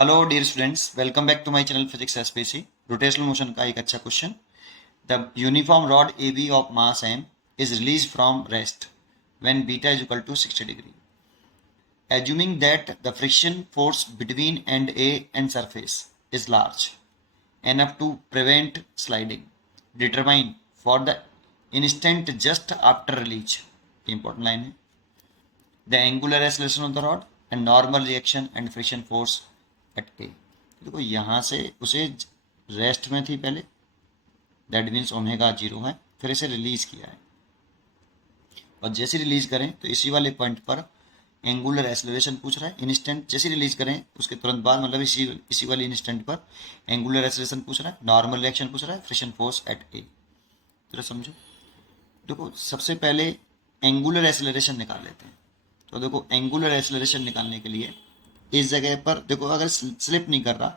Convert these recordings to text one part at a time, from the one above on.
Hello dear students, welcome back to my channel physics SPC. Rotational motion का एक अच्छा question. The uniform rod A B of mass M is release from rest when beta is equal to 60 degree, assuming that the friction force between end A and surface is large enough to prevent sliding. Determine for the instant just after release, important line है, the angular acceleration of the rod and normal reaction and friction force at A। देखो यहाँ से उसे rest में थी पहले, that means omega 0 है, फिर इसे रिलीज किया है और जैसे रिलीज करें तो इसी वाले पॉइंट पर एंगुलर एक्सेलरेशन पूछ रहा है। इंस्टेंट जैसे रिलीज करें उसके तुरंत बाद, मतलब इसी वाले इंस्टेंट पर एंगुलर एक्सेलरेशन पूछ रहा है, नॉर्मल रिएक्शन पूछ रहा है, फ्रिक्शन फोर्स एट ए। जरा समझो। देखो सबसे पहले एंगुलर एक्सेलरेशन निकाल लेते हैं। तो देखो एंगुलर एक्सेलरेशन निकालने के लिए इस जगह पर देखो, अगर स्लिप नहीं कर रहा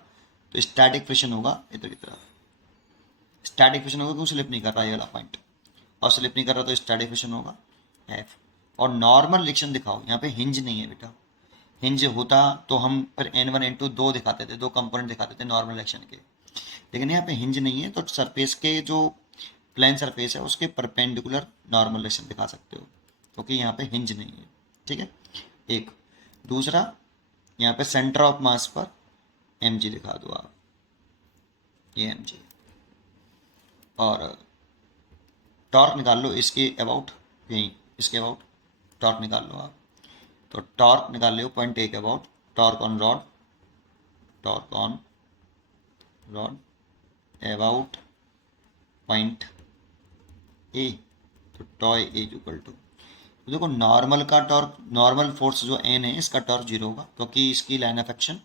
तो स्टैटिक फ्रिक्शन होगा इधर की तरफ, स्टैटिक फ्रिक्शन होगा क्योंकि स्लिप नहीं कर रहा ये वाला पॉइंट, और स्लिप नहीं कर रहा तो स्टैटिक फ्रिक्शन होगा एफ। और नॉर्मल रिएक्शन दिखाओ, यहाँ पे हिंज नहीं है बेटा। हिंज होता तो हम फिर N1 N2 दो दिखाते थे, दो कंपोनेंट दिखाते थे नॉर्मल रिएक्शन के, लेकिन यहाँ पे हिंज नहीं है तो सरफेस के जो प्लेन सरफेस है उसके परपेंडिकुलर नॉर्मल रिएक्शन दिखा सकते हो, क्योंकि यहाँ पे हिंज नहीं है। ठीक है, एक। दूसरा, यहाँ पे सेंटर ऑफ मास पर एम जी दिखा दो आप, ये एम जी। और टॉर्क निकाल लो इसके अबाउट, यहीं इसके अबाउट टॉर्क निकाल लो आप। तो टॉर्क निकाल लो पॉइंट ए के about, torque on rod, torque on rod about point A. तो टॉय ए इक्वल टू, देखो नॉर्मल का टॉर्क, नॉर्मल फोर्स जो एन है इसका टॉर्क जीरो होगा क्योंकि इसकी line of action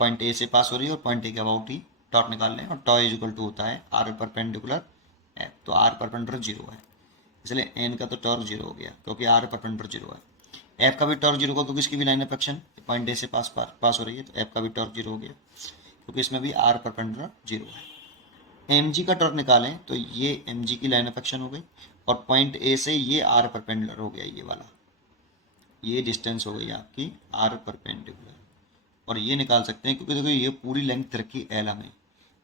point A से पास हो रही है और पॉइंट ए के अबाउट ही टॉर्क निकाल लें। और टॉय इक्वल टू होता है आर परपेंडिकुलर एफ, तो आर परपेंडिकुलर जीरो है, इसलिए एन का तो टॉर्क जीरो हो गया क्योंकि आर परपेंडिकुलर जीरो है। एफ का भी टॉर्क जीरो होगा क्योंकि इसकी भी line of action point A से पास हो रही है, तो एफ का भी टॉर्क जीरो हो गया क्योंकि इसमें भी आर परपेंडिकुलर जीरो है। एम जी का टॉर्क निकालें तो ये एम जी की लाइन ऑफ एक्शन हो गई और पॉइंट ए से ये आर परपेंडिकुलर हो गया, ये वाला, ये डिस्टेंस हो गई आपकी आर परपेंडिकुलर। और ये निकाल सकते हैं क्योंकि देखो ये पूरी लेंथ रखी एल हमें,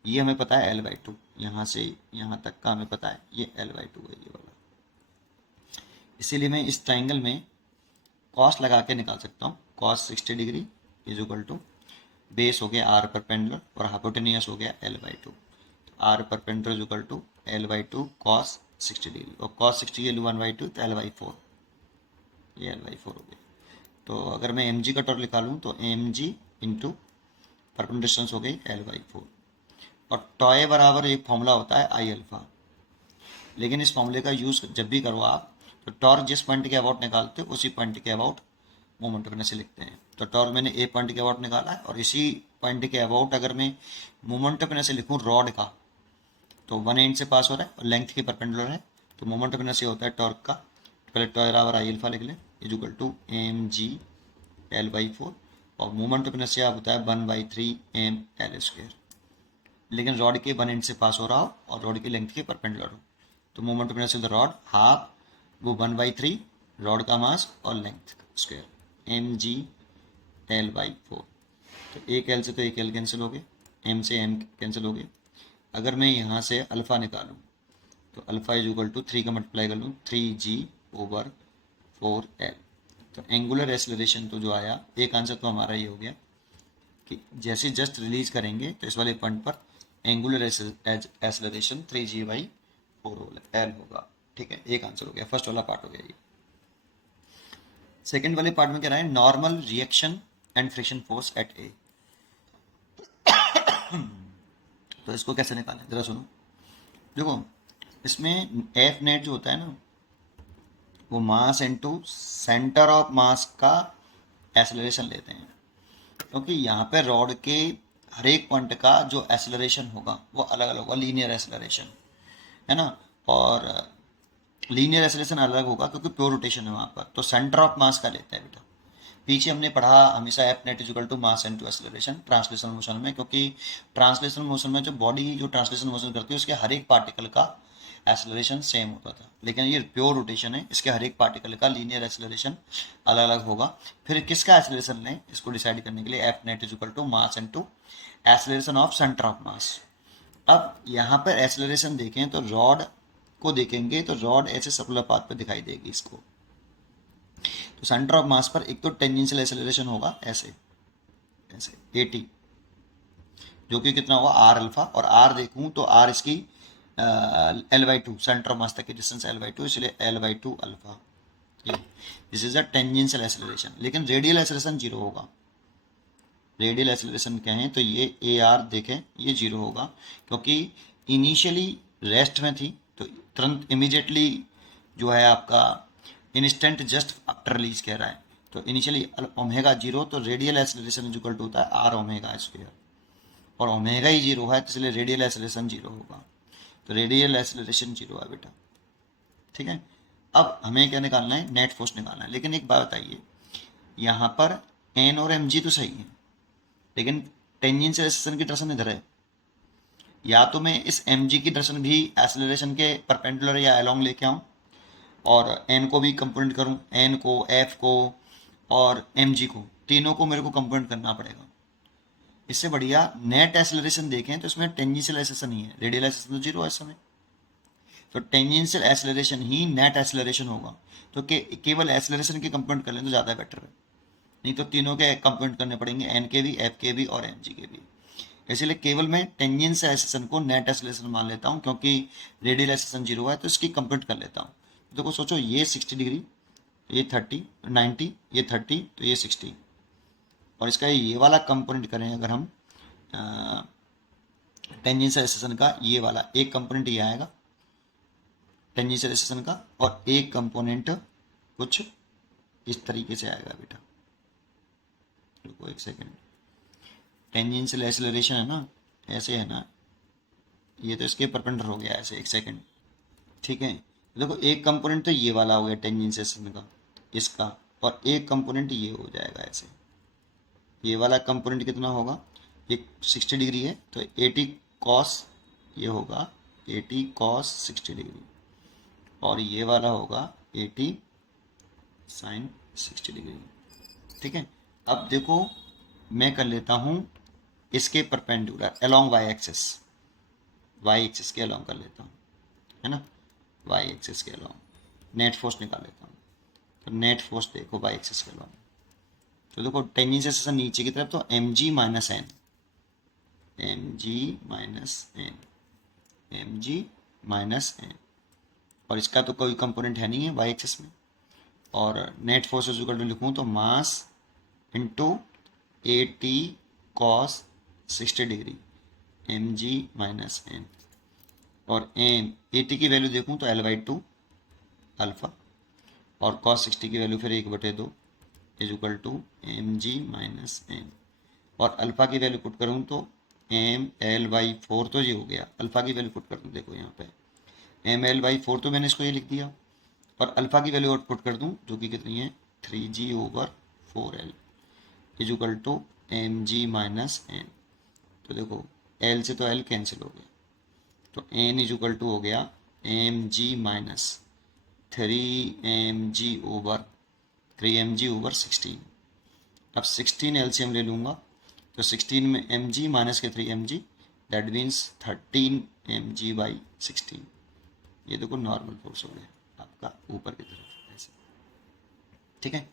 ये हमें पता है एल बाई टू, यहाँ से यहाँ तक का हमें पता है ये एल बाई टू है ये वाला। इसीलिए मैं इस ट्राइंगल में कॉस लगा के निकाल सकता हूँ। Cos 60 degree is equal to base हो गया आर परपेंडिकुलर और हाइपोटेनियस हो गया L by two. R perpendicular is equal to L by two cos 60 degree, और cos 60 L one by two तो एल बाई फोर, ये एल बाई फोर हो गया। तो अगर मैं एम जी का टॉर्क निकालूँ तो M G into perpendicular distance हो गई एल बाई फोर। और टॉय बराबर एक फॉर्मूला होता है आई अल्फा, लेकिन इस फॉर्मूले का यूज़ जब भी करो आप तो टॉर्क जिस पॉइंट के अबाउट निकालते हो उसी पॉइंट के अबाउट मोमेंट ऑफ इनर्शिया लिखते हैं। तो टॉर्क मैंने ए पॉइंट के अबाउट निकाला है और इसी पॉइंट के अबाउट अगर मैं मोमेंट ऑफ इनर्शिया लिखूँ रॉड का, तो वन एंड से पास हो रहा है और लेंथ के परपेंडिकुलर है, तो मोमेंट ऑफ इनर्शिया होता है टॉर्क का, पहले टॉय बराबर आई अल्फा लिख लें is equal to M G L by four, और मोमेंट ऑफ इनर्शिया होता है 1/3 एम एल स्क्वायर, लेकिन रॉड के वन एंड से पास हो रहा हो और रॉड की लेंथ के परपेंडिकुलर हो, तो moment of inertia of the rod half वो 1/3 रॉड का मास और length square M G L by four. तो एक एल से तो एक एल कैंसिल हो गए, एम से एम कैंसिल हो गए। अगर मैं यहाँ से अल्फ़ा निकालूँ तो अल्फ़ा इज इक्वल टू 3 का मल्टीप्लाई कर लूँ 3g/4l। तो एंगुलर एक्सेलरेशन तो जो आया, एक आंसर तो हमारा ये हो गया कि जैसे जस्ट रिलीज करेंगे तो इस वाले पॉइंट पर एंगुलर एक्सेलरेशन 3g/4l होगा। ठीक है, एक आंसर हो गया, फर्स्ट वाला पार्ट हो गया ये। सेकेंड वाले पार्ट में क्या रहा है, normal reaction and friction force at A. तो इसको कैसे निकालें जरा सुनो। देखो इसमें एफ नेट जो होता है ना, वो मास इनटू सेंटर ऑफ मास का एक्सेलरेशन लेते हैं, क्योंकि यहाँ पे रॉड के हर एक पॉइंट का जो एक्सेलरेशन होगा वो अलग अलग होगा, लीनियर एक्सेलरेशन है ना। और लीनियर एक्सेलरेशन अलग होगा क्योंकि प्योर रोटेशन है वहाँ पर, तो सेंटर ऑफ मास का लेता है बेटा। पीछे हमने पढ़ा हमेशा F net equal to mass into acceleration translation motion में, क्योंकि ट्रांसलेशन मोशन में जो बॉडी जो ट्रांसलेशन मोशन करती है उसके हर एक पार्टिकल का एक्सेलरेशन सेम होता था। लेकिन ये प्योर रोटेशन है, इसके हर एक पार्टिकल का लीनियर एक्सेलरेशन अलग अलग होगा। फिर किसका एक्सेलरेशन लें इसको डिसाइड करने के लिए F net is equal to mass into acceleration of centre of mass. अब यहाँ पर एक्सेलरेशन देखें तो रॉड को देखेंगे तो रॉड ऐसे सर्कुलर पाथ पर दिखाई देगी इसको। तो सेंटर ऑफ मास पर एक तो टेंजेंशियल एक्सेलरेशन होगा ऐसे ऐसे एटी, जो कि कितना होगा आर अल्फा, और आर देखूं तो आर इसकी L by to, centre of मास तक की डिस्टेंस एल बाई टू, इसलिए L by to alpha. This is a tangential acceleration. लेकिन रेडियल एक्सेलरेशन जीरो होगा। रेडियल एक्सेलरेशन कहें तो ये ए आर देखें ये जीरो होगा, क्योंकि इनिशियली रेस्ट में थी तो तुरंत इमीडिएटली जो है आपका इंस्टेंट जस्ट आफ्टर रिलीज कह रहा है, तो इनिशियली ओमेगा जीरो, तो radial acceleration is equal to होता है आर ओमेगा स्क्वायर, और ओमेगा ही जीरो है तो इसलिए रेडियल एक्सेलरेशन जीरो होगा। तो रेडियल एक्सेलरेशन जीरो है बेटा, ठीक है। अब हमें क्या निकालना है, नेट फोर्स निकालना है। लेकिन एक बात बताइए, यहाँ पर एन और एम जी तो सही है, लेकिन टेंजेंशियल एक्सेलरेशन की डायरेक्शन इधर है। या तो मैं इस एम जी की डायरेक्शन भी एक्सेलरेशन के परपेंडिकुलर या अलोंग लेके आऊँ और एन को भी कंपोनेंट करूँ, एन को, एफ को और एम जी को, तीनों को मेरे को कंपोनेंट करना पड़ेगा। इससे बढ़िया नेट एक्सेलरेशन देखें तो इसमें टेंजेंशियल एक्सेलरेशन ही है, रेडियल एक्सेलरेशन तो जीरो है इस समय। तो टेंजेंशियल एक्सेलरेशन ही नेट एक्सेलरेशन होगा। तो केवल एक्सेलरेशन के कंपोनेंट कर लें तो ज़्यादा बेटर है, नहीं तो तीनों के कंपोनेंट करने पड़ेंगे, एन के भी, एफ के भी और एम जी के भी। इसलिए केवल मैं टेंजेंशियल एक्सेलरेशन को नेट एक्सेलरेशन मान लेता हूँ, क्योंकि रेडियल एक्सेलरेशन जीरो है तो इसकी कंपोनेंट कर लेता हूँ। देखो सोचो, ये 60 डिग्री, ये 30, 90, ये 30, तो ये 60, और इसका ये वाला कंपोनेंट करें अगर हम टेंजेंशियल एक्सेलरेशन का, ये वाला एक कंपोनेंट ये आएगा टेंजेंशियल एक्सेलरेशन का, और एक कंपोनेंट कुछ इस तरीके से आएगा बेटा। रुको एक सेकेंड, टेंजेंशियल एक्सेलरेशन है ना, ऐसे है ना, ये तो इसके परपेंडिकुलर हो गया ऐसे, एक सेकेंड, ठीक है। देखो एक कंपोनेंट तो ये वाला हो गया टेंजेंशियल एक्सेलरेशन का, इसका, और एक कंपोनेंट ये हो जाएगा ऐसे। ये वाला कंपोनेंट कितना होगा, ये 60 डिग्री है तो 80 कॉस, ये होगा 80 कॉस 60 डिग्री, और ये वाला होगा 80 साइन 60 डिग्री, ठीक है। अब देखो मैं कर लेता हूँ इसके perpendicular along Y axis, Y axis के अलोंग कर लेता हूँ, है ना, वाई एक्सिस के अलोंग नेट फोर्स निकाल लेता हूँ। तो नेट फोर्स देखो वाई एक्सिस के अलोंग, तो देखो टेंजेंशियल एक्सेलरेशन नीचे की तरफ, तो M G minus N, M G minus N, M G minus N, और इसका तो कोई कंपोनेंट है नहीं है वाई एक्सिस में। और net force is equal to लिखूँ तो mass into A T cos 60 degree, M G minus N, और एम ए टी की वैल्यू देखूँ तो एल बाई टू अल्फ़ा, और कॉस 60 की वैल्यू फिर 1/2 is equal to M G minus N, और अल्फ़ा की वैल्यू पुट करूँ तो एम एल बाई 4, तो ये हो गया। अल्फ़ा की वैल्यू पुट कर दूँ, देखो यहाँ पे एम एल बाई 4, तो मैंने इसको ये लिख दिया, और अल्फ़ा की वैल्यू आउटपुट कर दूँ जो कि कितनी है 3G/4L is equal to M G minus N. तो देखो एल से तो एल कैंसिल हो गया, तो एन इज इक्वल टू हो गया एम जी माइनस 3mg/16। अब 16 एलसीएम ले लूँगा तो 16 में एम जी माइनस के 3mg, दैट मीन्स 13mg/16। ये देखो नॉर्मल फोर्स हो गया आपका ऊपर की तरफ ऐसे, ठीक है।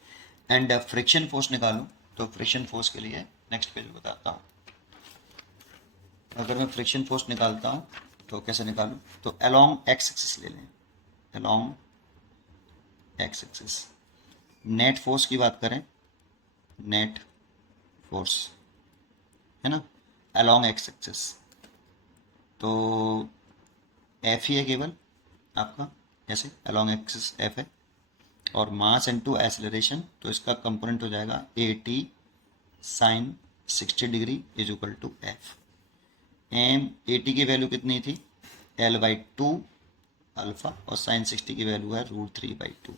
एंड फ्रिक्शन फोर्स निकालूं तो फ्रिक्शन फोर्स के लिए नेक्स्ट पेज बताता हूँ। अगर मैं फ्रिक्शन फोर्स निकालता हूँ तो कैसे निकालूं, तो अलोंग एक्स एक्सिस ले लें, along x axis. Net force की बात करें, नेट फोर्स है ना अलोंग एक्स एक्सिस, तो एफ ही है केवल आपका, ऐसे अलोंग एक्सिस एफ है, और मास इनटू एक्सेलरेशन, तो इसका कंपोनेंट हो जाएगा A T sine 60 degree is equal to F. M A T की वैल्यू कितनी थी एल बाई टू अल्फ़ा, और साइन 60 की वैल्यू है √3/2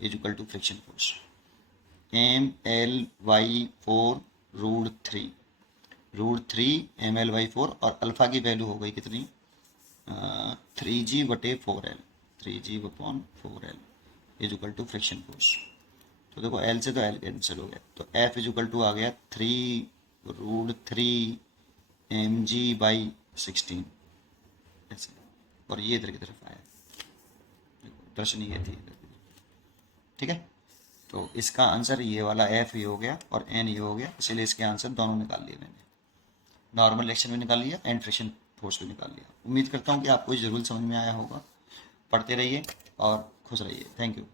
is equal to friction force. M L by 4 √3 M L by 4, और अल्फ़ा की वैल्यू हो गई कितनी 3G/4L, 3G/4L is equal to friction force. तो देखो एल से तो एल कैंसिल हो गया, तो एफ इज इक्वल टू आ गया 3√3 mg/16 ऐसे, और ये इधर की तरफ आया, प्रश्न ये थी इधर की तरफ। ठीक है, तो इसका आंसर ये वाला एफ ये हो गया और एन ये हो गया, इसीलिए इसके आंसर दोनों निकाल लिए मैंने, नॉर्मल रिएक्शन भी निकाल लिया एंड फ्रिक्शन फोर्स भी निकाल लिया। उम्मीद करता हूँ कि आपको ये जरूर समझ में आया होगा। पढ़ते रहिए और खुश रहिए। Thank you.